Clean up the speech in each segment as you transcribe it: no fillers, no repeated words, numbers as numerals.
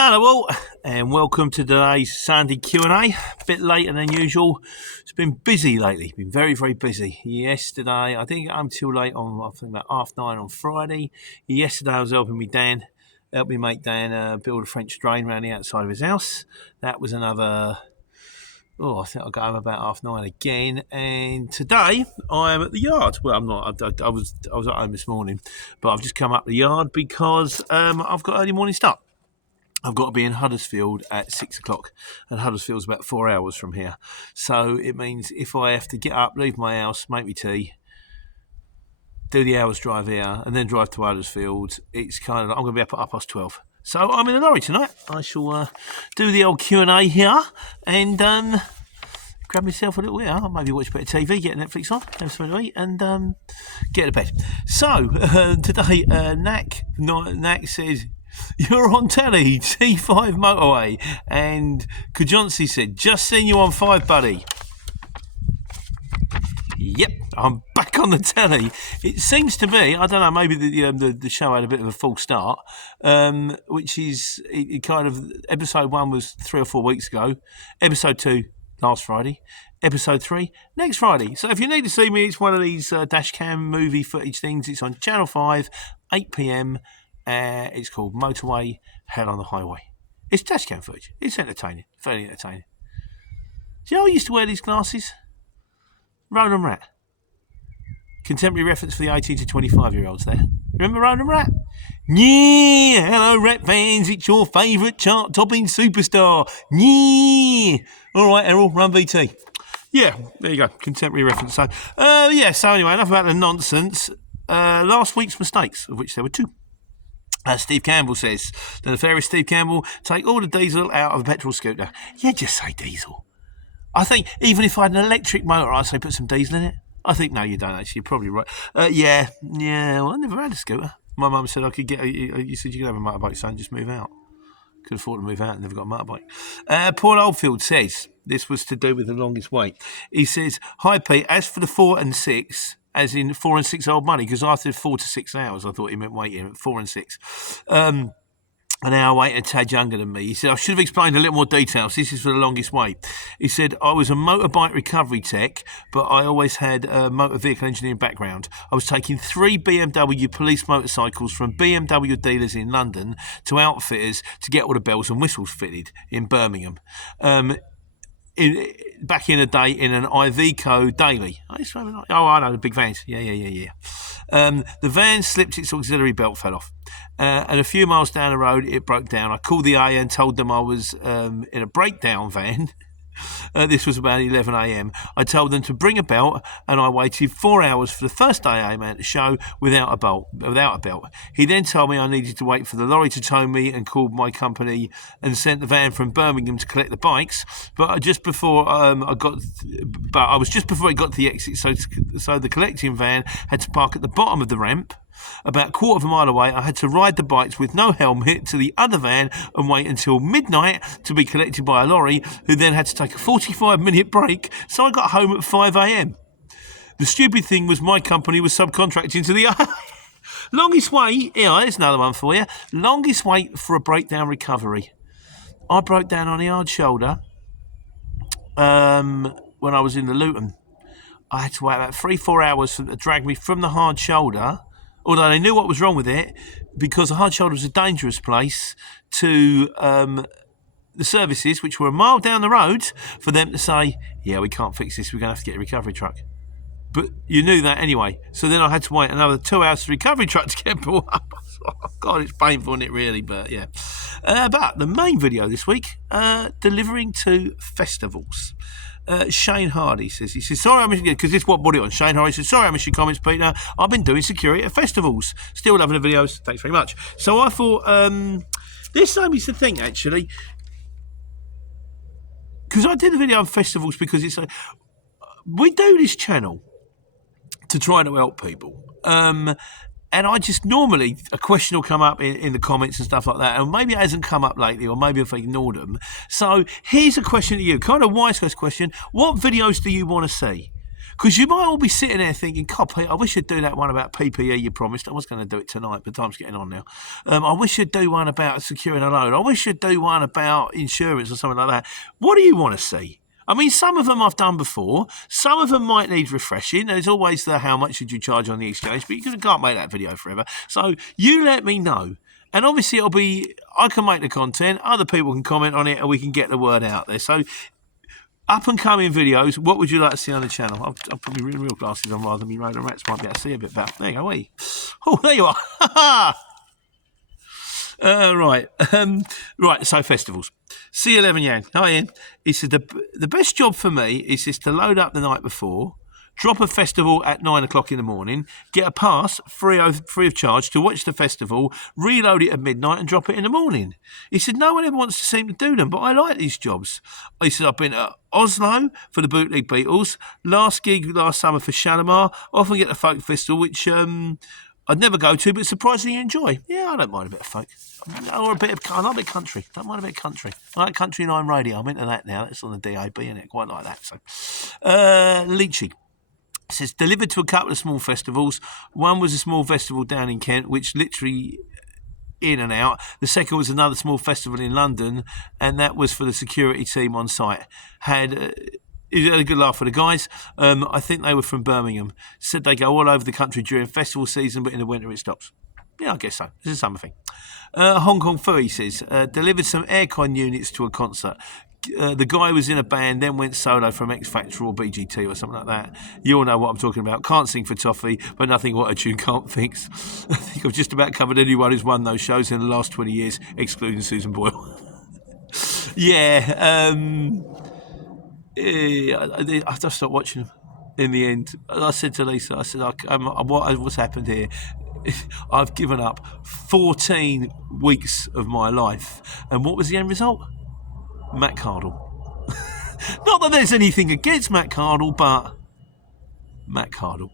Hello all, and welcome to today's Sunday Q&A. A bit later than usual. It's been busy lately, been very, very busy. Yesterday, I didn't get home till late on, I think about 9:30 on Friday. Yesterday I was helping me mate Dan build a French drain around the outside of his house. That was another, I think I got home about 9:30 again. And today I am at the yard. Well, I'm not, I was at home this morning, but I've just come up the yard because I've got early morning start. I've got to be in Huddersfield at 6 o'clock, and Huddersfield's about 4 hours from here. So it means if I have to get up, leave my house, make me tea, do the hour's drive here, and then drive to Huddersfield, it's kind of, I'm going to be up at 12:30. So I'm in a lorry tonight. I shall do the old Q&A here and grab myself a little bit. Maybe watch a bit of TV, get Netflix on, have something to eat, and get to bed. So today, Knack says, "You're on telly, T5 motorway," and Kajonsi said, "Just seen you on 5, buddy." Yep, I'm back on the telly. It seems to be, I don't know, maybe the show had a bit of a false start, which is, it kind of, episode 1 was 3 or 4 weeks ago, episode 2 last Friday, episode 3 next Friday. So if you need to see me, it's one of these dash cam movie footage things. It's on Channel 5, 8 p.m, it's called Motorway, Hell on the Highway. It's dashcam footage. It's entertaining, fairly entertaining. Do you know I used to wear these glasses? Roland Rat. Contemporary reference for the 18 to 25-year-olds there. Remember Roland Rat? Yeah, hello Rat fans, it's your favourite chart-topping superstar. Yeah. All right, Errol, run VT. Yeah, there you go, contemporary reference. So anyway, enough about the nonsense. Last week's mistakes, of which there were 2. Steve Campbell says, the nefarious Steve Campbell, take all the diesel out of a petrol scooter. Yeah, just say diesel. I think even if I had an electric motor, I'd say put some diesel in it. I think, no, you don't actually. You're probably right. Well, I never had a scooter. My mum said I could get, you said you could have a motorbike, son, just move out. Could afford to move out and never got a motorbike. Paul Oldfield says, this was to do with the longest wait. He says, "Hi Pete, as for the 4 and 6, as in 4 and 6 old money, because after 4 to 6 hours, I thought he meant waiting, 4 and 6. An hour wait, a tad younger than me." He said, "I should have explained a little more details. This is for the longest wait." He said, "I was a motorbike recovery tech, but I always had a motor vehicle engineering background. I was taking 3 BMW police motorcycles from BMW dealers in London to outfitters to get all the bells and whistles fitted in Birmingham. Back in the day in an Iveco daily." I know, the big vans. Yeah. The van slipped, its auxiliary belt fell off. And a few miles down the road, it broke down. I called the AA and told them I was in a breakdown van. This was about 11 a.m. I told them to bring a belt, and I waited 4 hours for the first AA man to show without a belt. He then told me I needed to wait for the lorry to tow me, and called my company and sent the van from Birmingham to collect the bikes. But I was just before it got to the exit, so the collecting van had to park at the bottom of the ramp. About a quarter of a mile away, I had to ride the bikes with no helmet to the other van and wait until midnight to be collected by a lorry, who then had to take a 45-minute break, so I got home at 5 a.m. The stupid thing was my company was subcontracting to the longest wait. Yeah, here's another one for you. Longest wait for a breakdown recovery. I broke down on the hard shoulder when I was in the Luton. I had to wait about 3-4 hours for them to drag me from the hard shoulder, although they knew what was wrong with it, because the hard shoulder was a dangerous place, to the services, which were a mile down the road, for them to say, "Yeah, we can't fix this, we're going to have to get a recovery truck." But you knew that anyway. So then I had to wait another 2 hours for the recovery truck to get brought up. Oh, God, it's painful, isn't it, really? But yeah. But the main video this week, delivering to festivals. Shane Hardy says, "Sorry I missed you," because this is what brought it on. Shane Hardy says, "Sorry I missed your comments, Peter. I've been doing security at festivals. Still loving the videos. Thanks very much." So I thought, this made me to think, actually, because I did the video on festivals because we do this channel to try to help people. And I just, normally a question will come up in the comments and stuff like that, and maybe it hasn't come up lately, or maybe I've ignored them. So here's a question to you, kind of wise guys question: what videos do you want to see? Because you might all be sitting there thinking, God, Pete, I wish you'd do that one about PPE you promised. I was going to do it tonight, but time's getting on now. I wish you'd do one about securing a loan. I wish you'd do one about insurance or something like that. What do you want to see? I mean, some of them I've done before. Some of them might need refreshing. There's always the how much should you charge on the exchange, but you can't make that video forever. So you let me know. And obviously I can make the content, other people can comment on it, and we can get the word out there. So up and coming videos, what would you like to see on the channel? I'll put my real glasses on rather than my Radar Rats, might be able to see a bit better. There you go, wee. Oh, there you are. Right, so festivals. C11 Yang, hi Ian. He said, the best job for me is just to load up the night before, drop a festival at 9 o'clock in the morning, get a pass free of charge to watch the festival, reload it at midnight and drop it in the morning. He said, no one ever wants to seem to do them, but I like these jobs. He said, I've been at Oslo for the Bootleg Beatles, last gig last summer for Shalimar, often get the folk festival, which I'd never go to, but surprisingly enjoy. Yeah, I don't mind a bit of folk. Or I like a bit of country. Don't mind a bit of country. I like Country 9 Radio. I'm into that now. It's on the DAB, and it quite like that. So, Leachy says, delivered to a couple of small festivals. One was a small festival down in Kent, which literally in and out. The second was another small festival in London, and that was for the security team on site. Had a good laugh for the guys. I think they were from Birmingham. Said they go all over the country during festival season, but in the winter it stops. Yeah, I guess so. This is something. Hong Kong Furry says, delivered some aircon units to a concert. The guy was in a band, then went solo from X Factor or BGT or something like that. You all know what I'm talking about. Can't sing for toffee, but nothing auto-tune can't fix. I think I've just about covered anyone who's won those shows in the last 20 years, excluding Susan Boyle. Yeah, I just stopped watching them in the end. I said to Lisa, I said, what's happened here? I've given up 14 weeks of my life. And what was the end result? Matt Cardle. Not that there's anything against Matt Cardle, but Matt Cardle.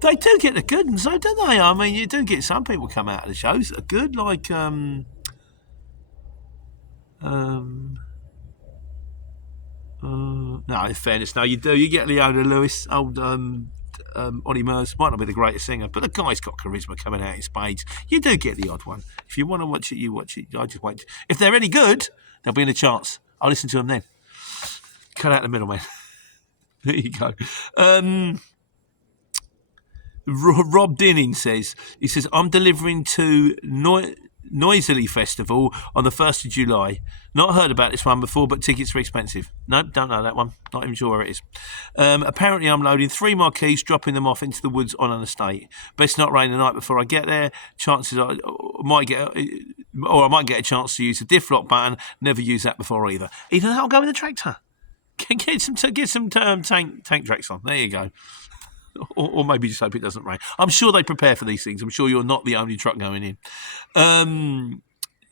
They do get the good ones, though, don't they? I mean, you do get some people come out of the shows that are good, like no, in fairness, no, you do. You get Leona Lewis, old Ollie Murs, might not be the greatest singer, but the guy's got charisma coming out in spades. You do get the odd one. If you want to watch it, you watch it. I just wait. If they're any good, they'll be in the charts. I'll listen to them then. Cut out the middleman. There you go. Rob Dinning says, I'm delivering to Noisily Festival on the 1st of July. Not heard about this one before, but tickets are expensive. No, don't know that one. Not even sure where it is. Apparently I'm loading 3 marquees, dropping them off into the woods on an estate. Best not rain the night before I get there. Chances are I might get a chance to use the diff lock button. Never used that before either. Either that or go with the tractor. Get some tank tracks on. There you go. Or maybe just hope it doesn't rain. I'm sure they prepare for these things. I'm sure you're not the only truck going in.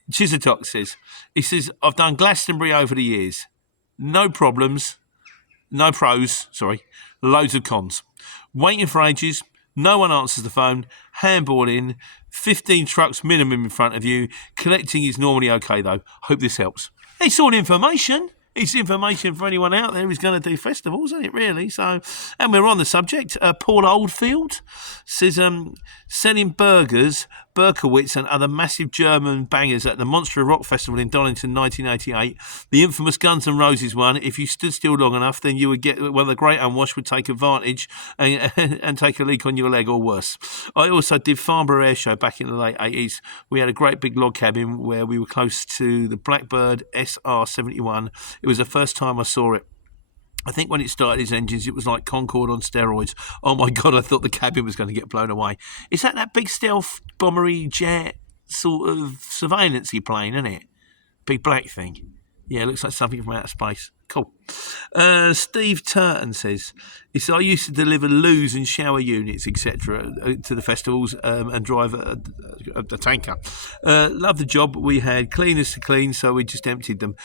Chisatok says, I've done Glastonbury over the years. No pros, loads of cons. Waiting for ages, no one answers the phone, handballing, 15 trucks minimum in front of you. Collecting is normally okay though. Hope this helps. It's all information. It's information for anyone out there who's going to do festivals, isn't it, really? So, and we're on the subject. Paul Oldfield says, selling burgers, Berkowitz and other massive German bangers at the Monster Rock Festival in Donington 1988. The infamous Guns N' Roses one. If you stood still long enough, then you would get, well, the Great Unwashed would take advantage and take a leak on your leg or worse. I also did Farnborough Air Show back in the late 80s. We had a great big log cabin where we were close to the Blackbird SR-71. It was the first time I saw it. I think when it started its engines, it was like Concorde on steroids. Oh my God, I thought the cabin was going to get blown away. Is that big stealth bombery jet sort of surveillance-y plane, isn't it? Big black thing. Yeah, it looks like something from outer space. Cool. Steve Turton says, I used to deliver loos and shower units, etc. to the festivals and drive a tanker. Loved the job. We had cleaners to clean, so we just emptied them.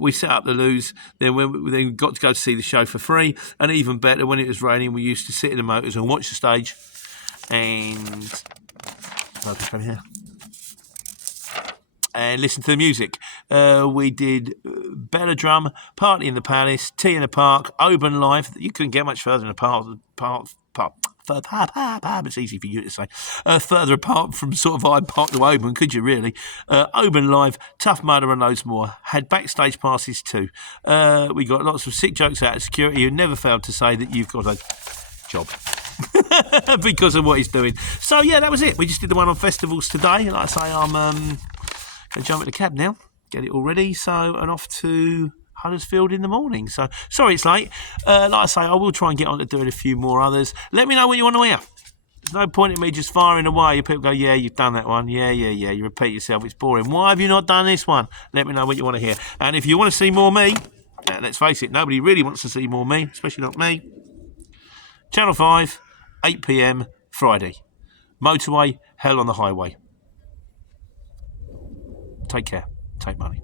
We set up the loos, then we got to go to see the show for free, and even better, when it was raining, we used to sit in the motors and watch the stage. And I'll come here. and listen to the music. We did Belladrum, Party in the Palace, Tea in the Park, Oban Live. You couldn't get much further in the park. It's easy for you to say. Further apart from sort of Hyde Park to Oban, could you really? Oban Live, Tough Mudder and loads more. Had backstage passes too. We got lots of sick jokes out of security who never failed to say that you've got a job. Because of what he's doing. So yeah, that was it. We just did the one on festivals today. Like I say, I'm going to jump in the cab now, get it all ready, and off to Huddersfield in the morning. So sorry it's late. Like I say, I will try and get on to doing a few more others. Let me know what you want to hear. There's no point in me just firing away. People go, yeah, you've done that one. Yeah. You repeat yourself. It's boring. Why have you not done this one? Let me know what you want to hear. And if you want to see more me, let's face it, nobody really wants to see more me, especially not me. Channel 5, 8 p.m, Friday. Motorway, Hell on the Highway. Take care. Take money.